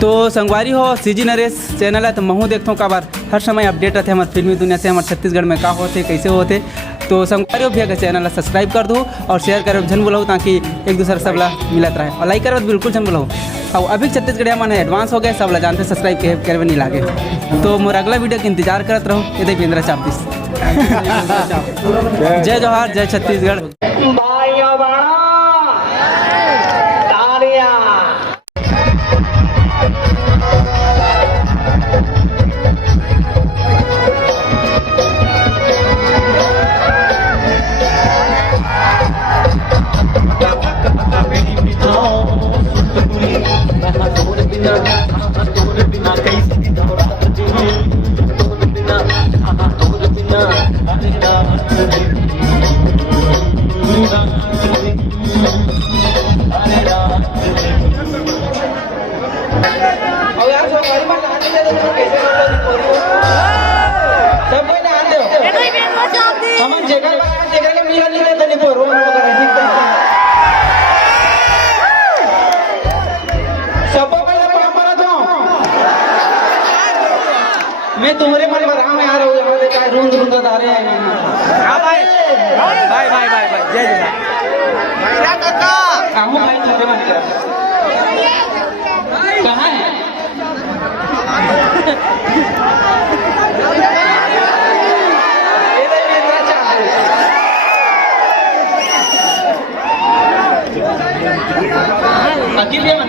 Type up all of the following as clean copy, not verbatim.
तो संगवारी हो सीजी नरेश चैनल है तो महू देखता हूँ काबार हर समय अपडेट रहते हमारे फिल्मी दुनिया से हमारे छत्तीसगढ़ में का होते कैसे होते। तो संगवारी हो भैया चैनल सब्सक्राइब कर दो और शेयर करो झन बोलाऊँ ताकि एक दूसरे सबला मिलत रहे और लाइक करो बिल्कुल झन बोलाऊँ। और अभी छत्तीसगढ़िया मन एडवांस हो गए सब ला जानते सब्सक्राइब करवे नहीं लागे। तो मोर अगला वीडियो के इंतजार करत रहो। ये देख बिंद्रा चापीस जय जोहार जय छत्तीसगढ़। मैं तुम्हारे मन में रहा यार रूंद रूंद दारे भाई भाई भाई भाई भाई जय जय काका कामो भाई तुम्हारे मन में कहाँ है अकेले मन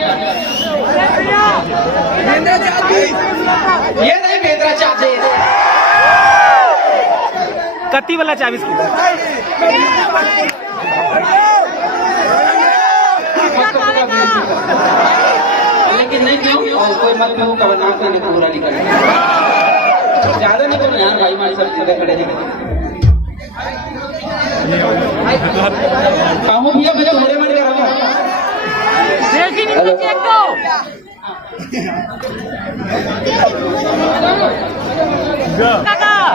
ये नहीं बेदरा चाहते कत्ती वाला 24 की लेकिन नहीं क्यों और कोई मत क्यों कब नाम करने को बुरा निकल ज्यादा नहीं करो यार भाई हमारे सब जगह खड़े हैं काहू भैया मुझे घोड़े मन कर रहा हूँ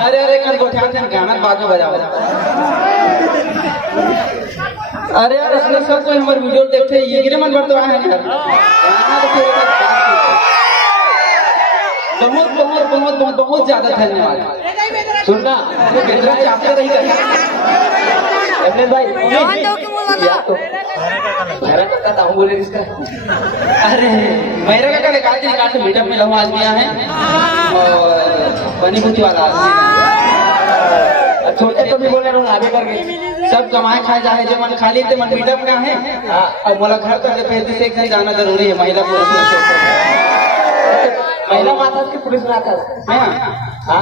अरे अरे कल को ध्यान गाना बाजो बजाओ। अरे यार इसमें सब कोई हमारे वीडियो देखते ये गिरे मन भर तो आए हैं यार बहुत बहुत बहुत बहुत बहुत ज्यादा धन्यवाद। सुनना बेदरा चाहते रही भाई बोले इसका अरे मेरा का कल काट काट मीटअप में लहू आज गया है और बनी बुद्धि वाला आदमी छोटे तो भी बोले रहूँ आगे करके सब कमाए खाए जाए जो मन खाली थे मन मीटअप का है और मोला घर करके फिर से एक दिन जाना जरूरी है। महिला महिला माता की पुलिस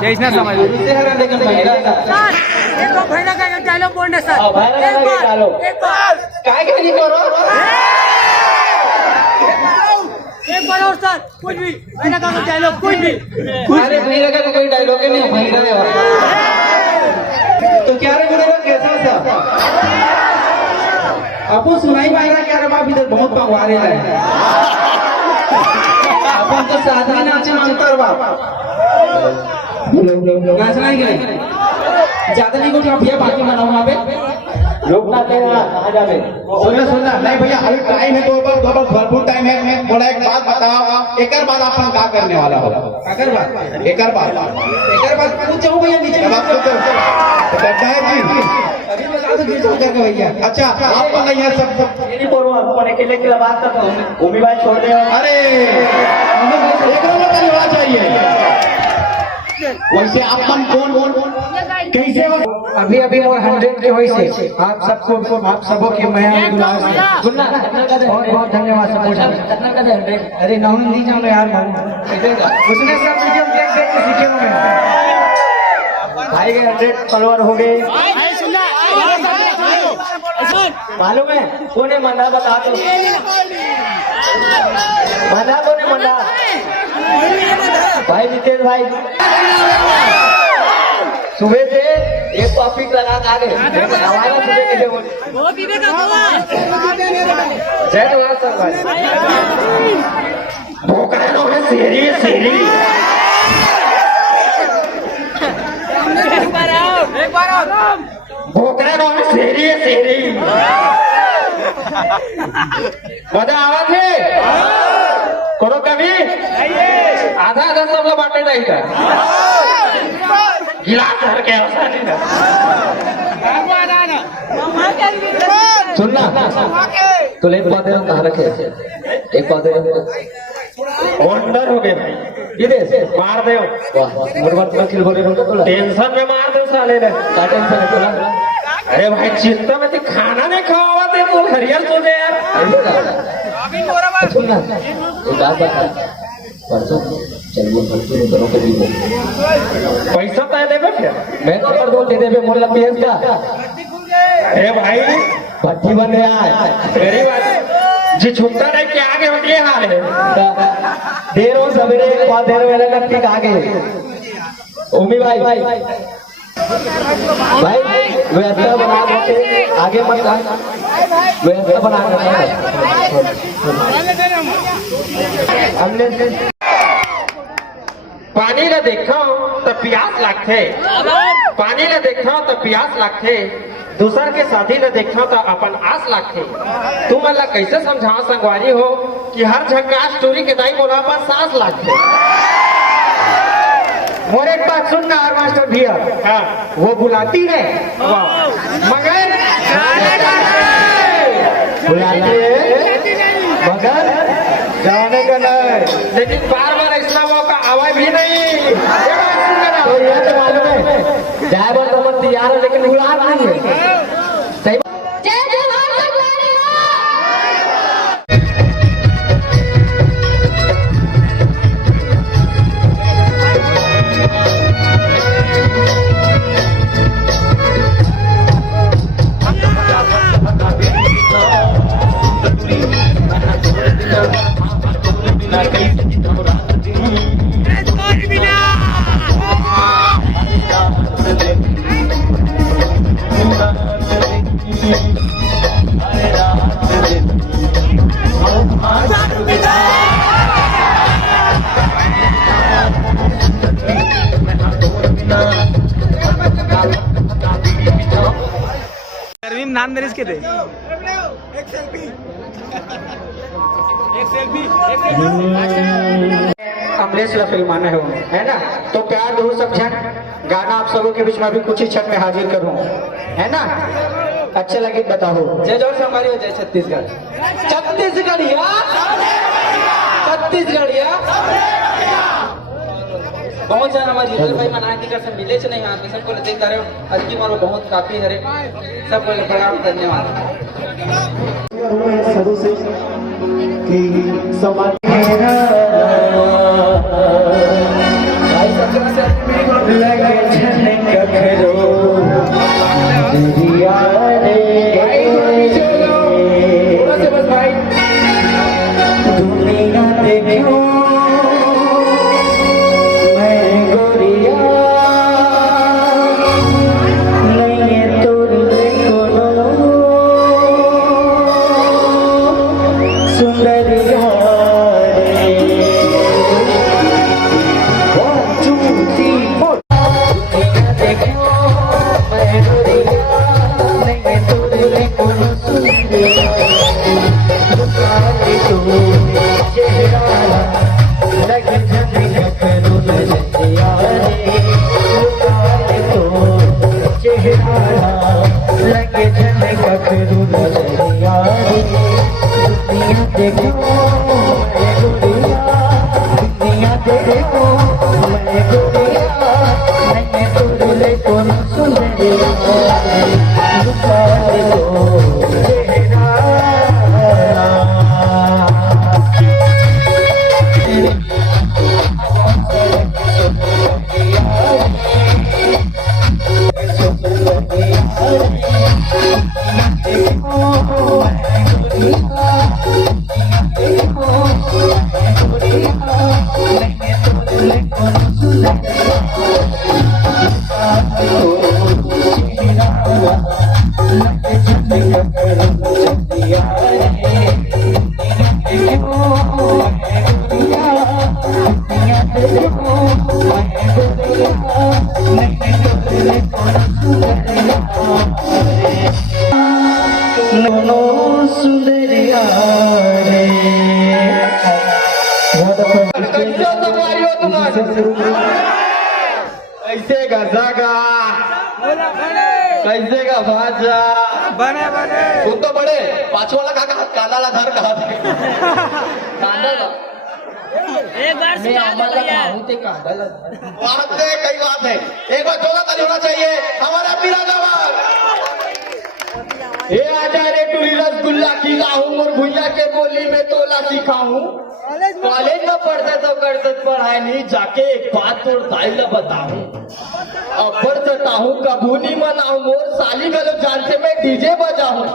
जैसा समझ लेकिन महिला डायलॉग बोलने सर काय नहीं करो एक बार और सर कुछ भी मैंने कहा डायलॉग कुछ भी अरे भैया का कोई डायलॉग ही नहीं भैया तो क्या रे बोले कैसा था आपको सुनाई पाएगा क्या रे बाप इधर बहुत भगवारे हैं अपन तो साधा नाचे मांगता है बाप नाचना ही नहीं ज्यादा नहीं कुछ भैया बाकी मनाओ वहाँ पे लोग ना कहाँ जावे सुनना नहीं भैया अभी टाइम है तो भरपूर टाइम है। थोड़ा एक बात बताओ एक बाद अपन क्या करने वाला हो एक बात पूछो भैया नीचे भैया अच्छा आपको नहीं है सब नहीं बोलो आपको अकेले के बात करता हूँ भूमि भाई छोड़ दे अरे परिवार चाहिए वैसे अपन कौन कैसे अभी अभी और 100 के वैसे आप सबको आप सबों की मैं बहुत धन्यवाद सपोर्ट। अरे नाम नहीं जाऊंगा यार उसने सब वीडियो देख देख के सीखे होंगे भाई के 100 फॉलोअर हो गए मालूम है कौन है मंदा बता दो मंदा कौन है मंदा भाई नितेश भाई सुबह से एक टॉपिक लगा आ गए हमारा सुबह के जय जवाहर सर भाई भोकरानों में शेरी शेरी भोकरानों में शेरी शेरी मजा आवा थे करो कभी आधा आधा सबला बाटे नाही का गिलास भर के अवसर नहीं ना सुनना तुले एक बात कहा रखे एक बात ऑर्डर हो गए भाई मार दे टेंशन में मार दे साले ने क्या टेंशन है तुला अरे भाई चिंता में तो खाना नहीं खावा दे तो हरियर सो गए यार सुनना एक बात बता परसों चल वो परसों ने करो कभी पैसा तय देवे फिर मैं नंबर 2 दे देवे मोर लंबी है का अरे भाई भट्टी बन रहा है मेरी बात जी छुट्टा रहे के आगे होती है हाल है देर हो सवेरे एक बात देर वेला का ठीक आगे ओमी भाई वे अच्छा बना देते आगे मत जा वे अच्छा बना देते हमने पानी न देखा तो प्यास लगते पानी न देखा तो प्यास लगते दूसर के साथी न देखा तो अपन आस लगते तुम अल्लाह कैसे समझाओ संगवारी हो कि हर झक्कास स्टोरी के दाई बोला पर सांस लगते और एक बात सुनना और मास्टर भैया हाँ वो बुलाती है मगर बुलाती है मगर जाने का नहीं लेकिन बार बार ऐसा मौका आवा भी नहीं तो ये तो मालूम है ड्राइवर तो मत तैयार है लेकिन बुला नहीं है सही जय जवान कल्याणी गर्मी में नाम नरिश के दे अमलेश ला फिल्माना है ना तो प्यार दो समझा गाना आप सबों के बीच में अभी कुछ ही क्षण में हाजिर करूं है ना अच्छे लगे बताओ जय जोर से हमारी हो जय छत्तीसगढ़ छत्तीसगढ़िया छत्तीसगढ़िया बहुत जन हमारे यूजर भाई मना टिकट से मिले नहीं हाँ मिशन को देख रहे हो आज की मारो बहुत काफी हरे सब को प्रणाम धन्यवाद शुरू से कि समाज कैसे संगवारी हो तुम? कैसे गजा का कैसे का भाजा बने बने तुम तो बड़े पाछू वाला कहा कांदा ला धर कहा कांदा ला एक बार मैं आम्हाला खाऊ ते कांदा ला बात है कई बात है एक बार जोड़ा ताली होना चाहिए हमारा पीरा जवान हे आचार्य टूरी रसगुल्ला खिलाऊं और भुइया के बोली में तोला सिखाऊं। कॉलेज में पढ़ते तो करते पढ़ाई नहीं जाके एक बात तो दाइला बताऊं। अब्बर सताऊं कबू नहीं मनाऊं मोर साली गलो जान से मैं डीजे बजाऊं।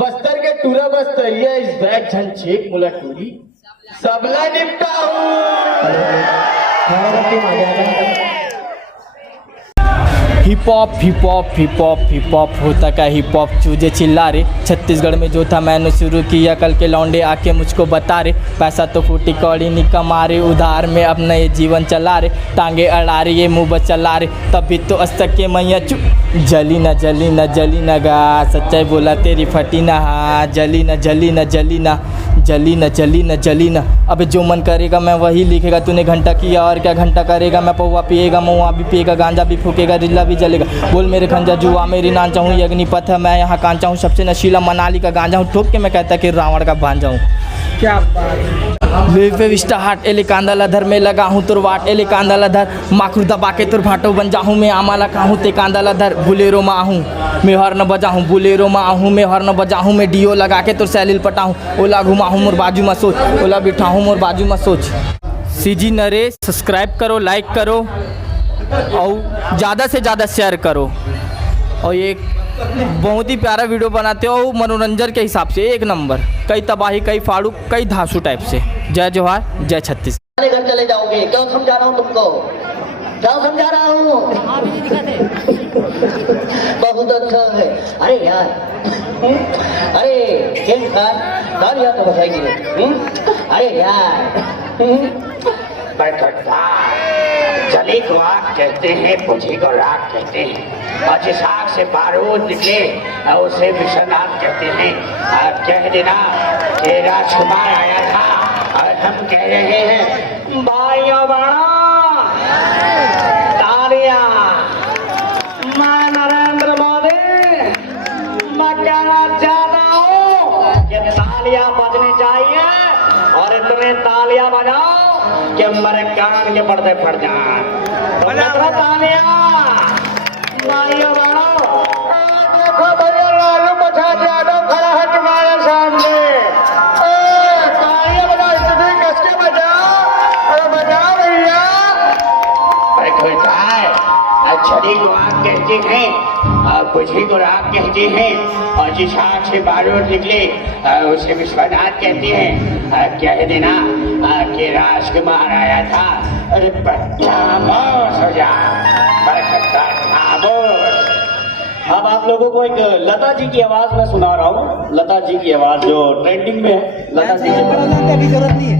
बस्तर के टूरा बस्तरिया इस बैग झन छेक मुला टूरी सबला निपटाऊं। Hip hop hip hop hip hop hip hop होता क्या हिप हॉप चूजे चिल्ला रे छत्तीसगढ़ में जो था मैंने शुरू किया कल के लौंडे आके मुझको बता रे पैसा तो फूटी कौड़ी नहीं कमा रे उधार में अपना ये जीवन चला रे टांगे अड़ा रे ये मुँह चला रे तभी तो अस्तक के मैया चुप जली न जली न जली न गा सच्चाई बोला तेरी फटी ना हाँ जली न जली न जली ना जली न जली न जली न अबे जो मन करेगा मैं वही लिखेगा तूने घंटा किया और क्या घंटा करेगा मैं पौवा पिएगा मऊआ भी पिएगा गांजा भी फूकेगा रिल्ला भी जलेगा बोल मेरे खंजा जुआ मेरी नांचा हूँ ये अग्निपथ है मैं यहाँ कांचा हूँ सबसे नशीला मनाली का गांजा हूँ ठोक के मैं कहता कि रावण का भांजा हूँ क्या बात लेवे विस्टा हाट एले कांदा लधर में लगा हूँ तुर वाट एले कांदा लधर माखुर दबा के तुर भाटो बन जाहूँ मैं आमा लगा हूँ ते कांदा लधर बुलेरो में आहूँ मैं हर न बजा हूँ बुलेरो में आहूँ मैं हर न बजा हूँ मैं डीओ लगा के तुर सैलिल पटाऊँ ओला घुमा हूँ मोर बाजू में सोच ओला बिठा हूँ मोर बाजू में सोच सीजी नरेश सब्सक्राइब करो लाइक करो और ज़्यादा से ज़्यादा शेयर करो और ये बहुत ही प्यारा वीडियो बनाते हो मनोरंजन के हिसाब से एक नंबर कई तबाही कई फाड़ू कई धांसू टाइप से जय जोहार जय छत्तीसगढ़ घर चले जाओगे क्यों समझा रहा हूँ तुमको क्यों समझा रहा हूँ बहुत अच्छा है अरे यार अरे कौन यार तो बताएगी अरे यार जली को आग कहते हैं बुझी को राख कहते हैं और जिस आग से बारूद निकले उसे विश्वनाथ कहते हैं। आप कह देना कि राजकुमार आया था और हम कह रहे हैं भाइयों बड़ा तालियां मैं नरेंद्र मोदी मैं कहना चाहता हूँ कि तालियां बजनी चाहिए और इतने तालियां बजाओ कि मेरे कान के पर्दे फट जाए। तालियां भाइयों बहनों देखो भैया लालू प्रसाद यादव खड़ा है तुम्हारे सामने। तालियां बजाओ इतनी कस के बजाओ अरे बजाओ भैया। छड़ी को आग कहते हैं और बुझी को राख कहते हैं और जिस आग से बारूद निकले उसे विश्वनाथ कहते हैं। कह देना कि राजकुमार आया था अरे खामोश हो जा खामोश। अब आप लोगों को एक लता जी की आवाज में सुना रहा हूँ। लता जी की आवाज जो ट्रेंडिंग में है लता जी की जरूरत नहीं है